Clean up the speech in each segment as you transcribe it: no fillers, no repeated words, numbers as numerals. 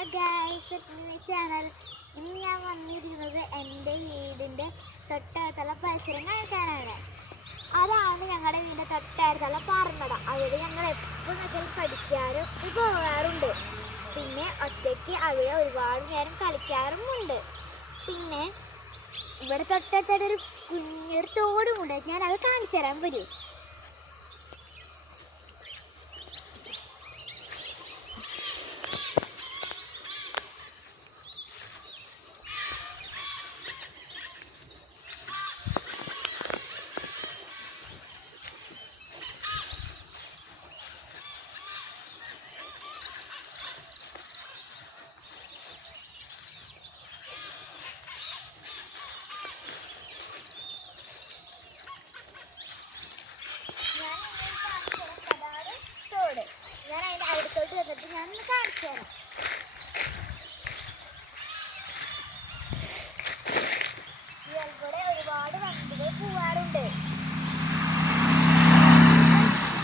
Hello guys, channel. ഇന്ന് ഞാൻ വന്നിരിക്കുന്നത് എൻ്റെ വീടിൻ്റെ തൊട്ടടുത്തുള്ള പരിസരം കാണിക്കാനാണ്. അതാണ് ഞങ്ങളുടെ വീടിൻ്റെ തൊട്ടടുത്തുള്ള പാറമട. അവിടെ ഞങ്ങൾ എപ്പോഴും പഠിക്കാറും പോകാറുണ്ട്. പിന്നെ ഒറ്റയ്ക്ക് അവിടെ ഒരുപാട് നേരം കളിക്കാറുമുണ്ട്. പിന്നെ ഇവിടെ തൊട്ടടുത്തൊരു കുഞ്ഞൊരു തോടുമുണ്ട്. ഞാൻ അത് കാണിച്ചു തരാൻ വരൂ. ഞാൻ അതിൻ്റെ അടുത്തോട്ട് വന്നിട്ട് ഞാനൊന്ന് കാണിച്ചു തരാം. ഇവിടെ ഒരുപാട് വണ്ടികൾ പോവാറുണ്ട്.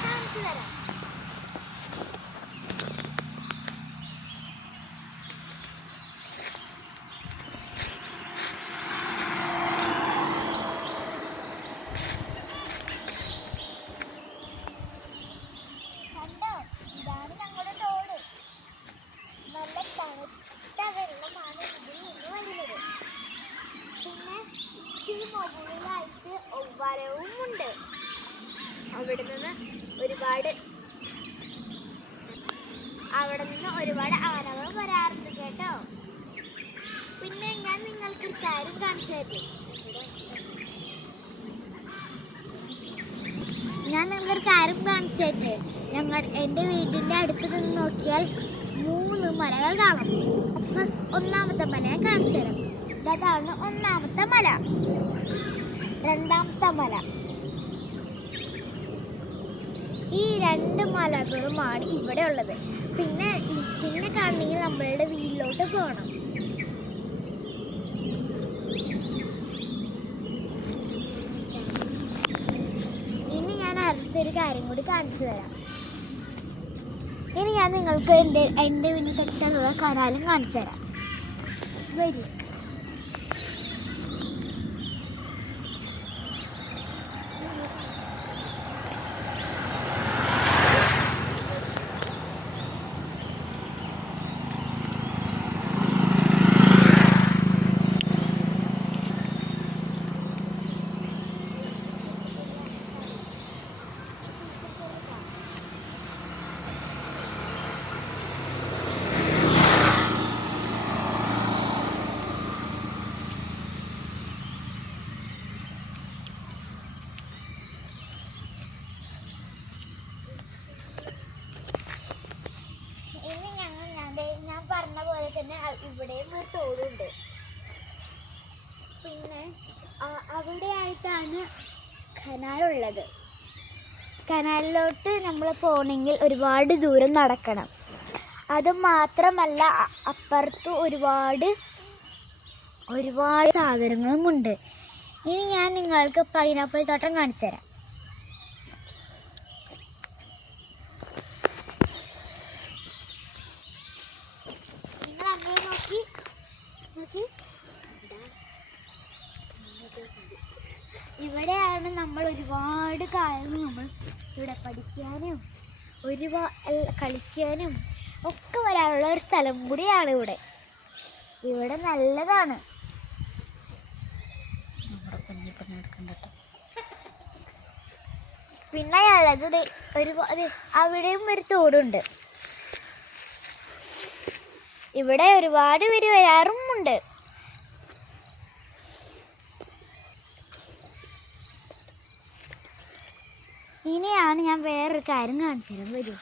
കാണിച്ചു തരാം. കണ്ടോ, ഇതാണ് ഞങ്ങളുടെ തോട്. നല്ല തണുത്ത വെള്ളമാണ് ഇതിൽ നിന്ന് വരുന്നത്. പിന്നെ ഇച്ചിരി മുകളിലായിട്ട് ഒവ്വാരവുമുണ്ട്. അവിടെ നിന്ന് ഒരുപാട് ആനകൾ വരാറുണ്ട് കേട്ടോ. പിന്നെ ഞാൻ നിങ്ങൾക്ക് ഒരു കാര്യം കാണിച്ചു തരും. എൻ്റെ വീടിൻ്റെ അടുത്ത് നിന്ന് നോക്കിയാൽ 3 മലകൾ കാണാം. ഒന്നാമത്തെ മല ഞാൻ കാണിച്ചു തരാം. അതാണ് ഒന്നാമത്തെ മല. രണ്ടാമത്തെ മല. ഈ 2 മലകളുമാണ് ഇവിടെ ഉള്ളത്. പിന്നെ കാണണമെങ്കിൽ നമ്മളുടെ വീട്ടിലോട്ട് പോകണം. ഇനി ഞാൻ അടുത്തൊരു കാര്യം കൂടി കാണിച്ചു തരാം. ഇനി ഞാൻ നിങ്ങൾക്ക് എൻ്റെ വീടിന് തൊട്ടുള്ള കനാലും കാണിച്ചു തരാം. വരൂ. ഞാൻ പറഞ്ഞ പോലെ തന്നെ ഇവിടെയും ഒരു തോടുണ്ട്. പിന്നെ അവിടെയായിട്ടാണ് കനാലുള്ളത്. കനാലിലോട്ട് നമ്മൾ പോകണമെങ്കിൽ ഒരുപാട് ദൂരം നടക്കണം. അത് മാത്രമല്ല, അപ്പുറത്ത് ഒരുപാട് സാധനങ്ങളുമുണ്ട്. ഇനി ഞാൻ നിങ്ങൾക്ക് പൈനാപ്പിൾ തോട്ടം കാണിച്ചു തരാം. ഇവിടെയാണ് നമ്മൾ ഒരുപാട് കാര്യങ്ങൾ ഇവിടെ പഠിക്കാനും കളിക്കാനും ഒക്കെ വരാനുള്ള ഒരു സ്ഥലം കൂടിയാണ് ഇവിടെ. ഇവിടെ നല്ലതാണ്. പിന്നെ ഉള്ളത് അവിടെയും ഒരു തോടുണ്ട്. ഇവിടെ ഒരുപാട് പേര് വരാറുമുണ്ട്. ഇനിയാണ് ഞാൻ വേറൊരു കാര്യം കാണിച്ചു തരാൻ. വരൂ.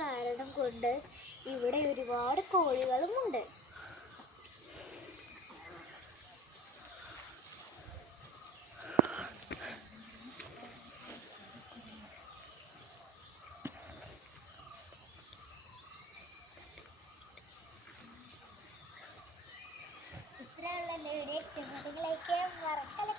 കാരണം കൊണ്ട് ഇവിടെ ഒരുപാട് കോഴികളുമുണ്ട്. ഇത്രയുള്ള എൻ്റെ വീഡിയോ ഇഷ്ടപ്പെട്ടെങ്കിൽ ലൈക്ക് ചെയ്യാൻ മറക്കല്ലേ.